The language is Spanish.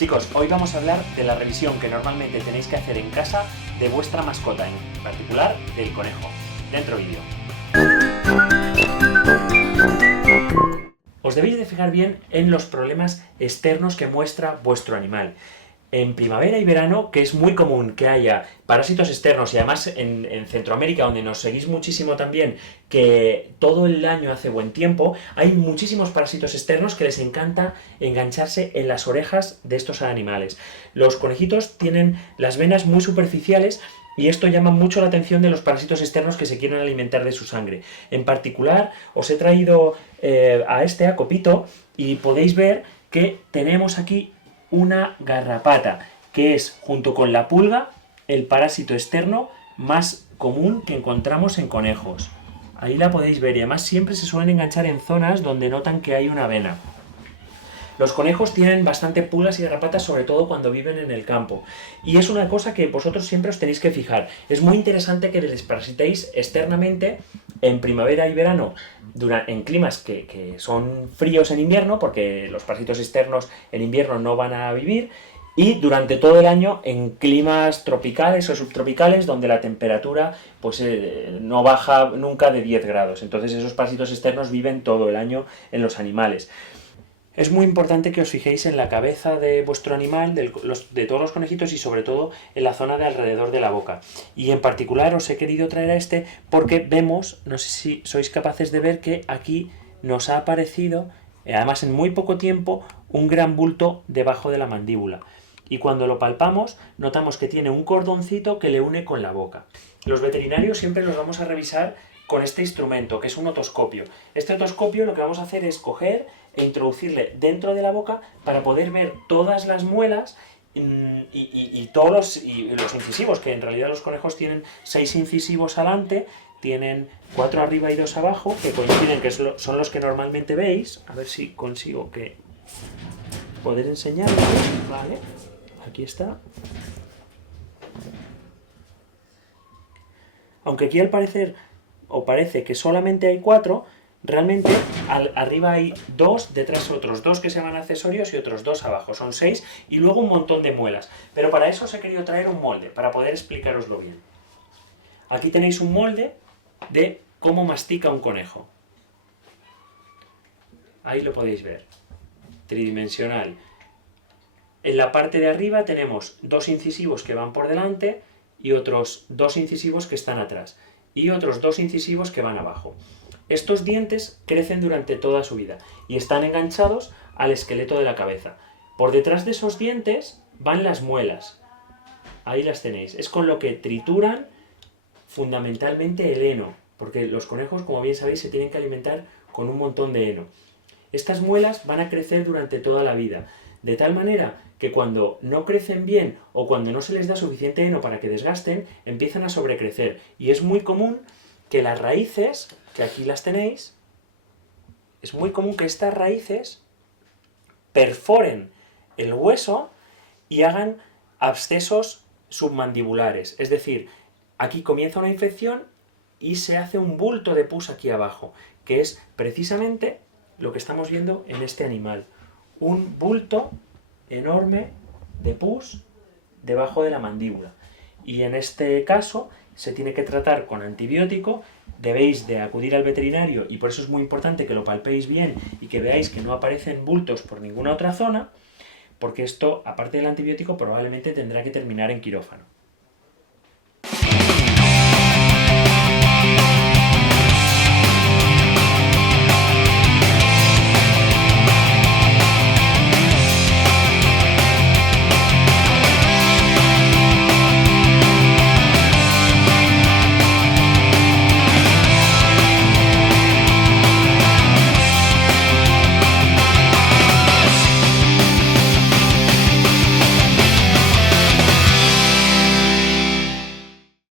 Chicos, hoy vamos a hablar de la revisión que normalmente tenéis que hacer en casa de vuestra mascota, en particular del conejo. Dentro vídeo. Os debéis de fijar bien en los problemas externos que muestra vuestro animal. En primavera y verano, que es muy común que haya parásitos externos, y además en Centroamérica, donde nos seguís muchísimo también, que todo el año hace buen tiempo, hay muchísimos parásitos externos que les encanta engancharse en las orejas de estos animales. Los conejitos tienen las venas muy superficiales y esto llama mucho la atención de los parásitos externos que se quieren alimentar de su sangre. En particular, os he traído a Copito, y podéis ver que tenemos aquí una garrapata, que es, junto con la pulga, el parásito externo más común que encontramos en conejos. Ahí la podéis ver, y además siempre se suelen enganchar en zonas donde notan que hay una vena. Los conejos tienen bastante pulgas y garrapatas, sobre todo cuando viven en el campo. Y es una cosa que vosotros siempre os tenéis que fijar. Es muy interesante que les parasitéis externamente en primavera y verano, en climas que son fríos en invierno, porque los parásitos externos en invierno no van a vivir, y durante todo el año en climas tropicales o subtropicales, donde la temperatura pues, no baja nunca de 10 grados. Entonces esos parásitos externos viven todo el año en los animales. Es muy importante que os fijéis en la cabeza de vuestro animal, de todos los conejitos, y sobre todo en la zona de alrededor de la boca. Y en particular os he querido traer a este porque vemos, no sé si sois capaces de ver, que aquí nos ha aparecido, además en muy poco tiempo, un gran bulto debajo de la mandíbula. Y cuando lo palpamos, notamos que tiene un cordoncito que le une con la boca. Los veterinarios siempre los vamos a revisar con este instrumento, que es un otoscopio. Este otoscopio lo que vamos a hacer es coger e introducirle dentro de la boca para poder ver todas las muelas y todos los incisivos, que en realidad los conejos tienen 6 incisivos adelante, tienen 4 arriba y 2 abajo, que coinciden que son los que normalmente veis. A ver si consigo que poder enseñarlo. Vale, aquí está. Aunque aquí al parecer, o parece que solamente hay 4, realmente arriba hay 2, detrás otros 2 que se llaman accesorios y otros 2 abajo, son 6, y luego un montón de muelas. Pero para eso os he querido traer un molde, para poder explicaroslo bien. Aquí tenéis un molde de cómo mastica un conejo. Ahí lo podéis ver, tridimensional. En la parte de arriba tenemos 2 incisivos que van por delante y otros 2 incisivos que están atrás, y otros 2 incisivos que van abajo. Estos dientes crecen durante toda su vida y están enganchados al esqueleto de la cabeza. Por detrás de esos dientes van las muelas. Ahí las tenéis. Es con lo que trituran fundamentalmente el heno, porque los conejos, como bien sabéis, se tienen que alimentar con un montón de heno. Estas muelas van a crecer durante toda la vida, de tal manera que cuando no crecen bien o cuando no se les da suficiente heno para que desgasten, empiezan a sobrecrecer. Y es muy común que las raíces, que aquí las tenéis, es muy común que estas raíces perforen el hueso y hagan abscesos submandibulares. Es decir, aquí comienza una infección y se hace un bulto de pus aquí abajo, que es precisamente lo que estamos viendo en este animal. Un bulto enorme de pus debajo de la mandíbula. Y en este caso se tiene que tratar con antibiótico. Debéis de acudir al veterinario, y por eso es muy importante que lo palpéis bien y que veáis que no aparecen bultos por ninguna otra zona, porque esto, aparte del antibiótico, probablemente tendrá que terminar en quirófano.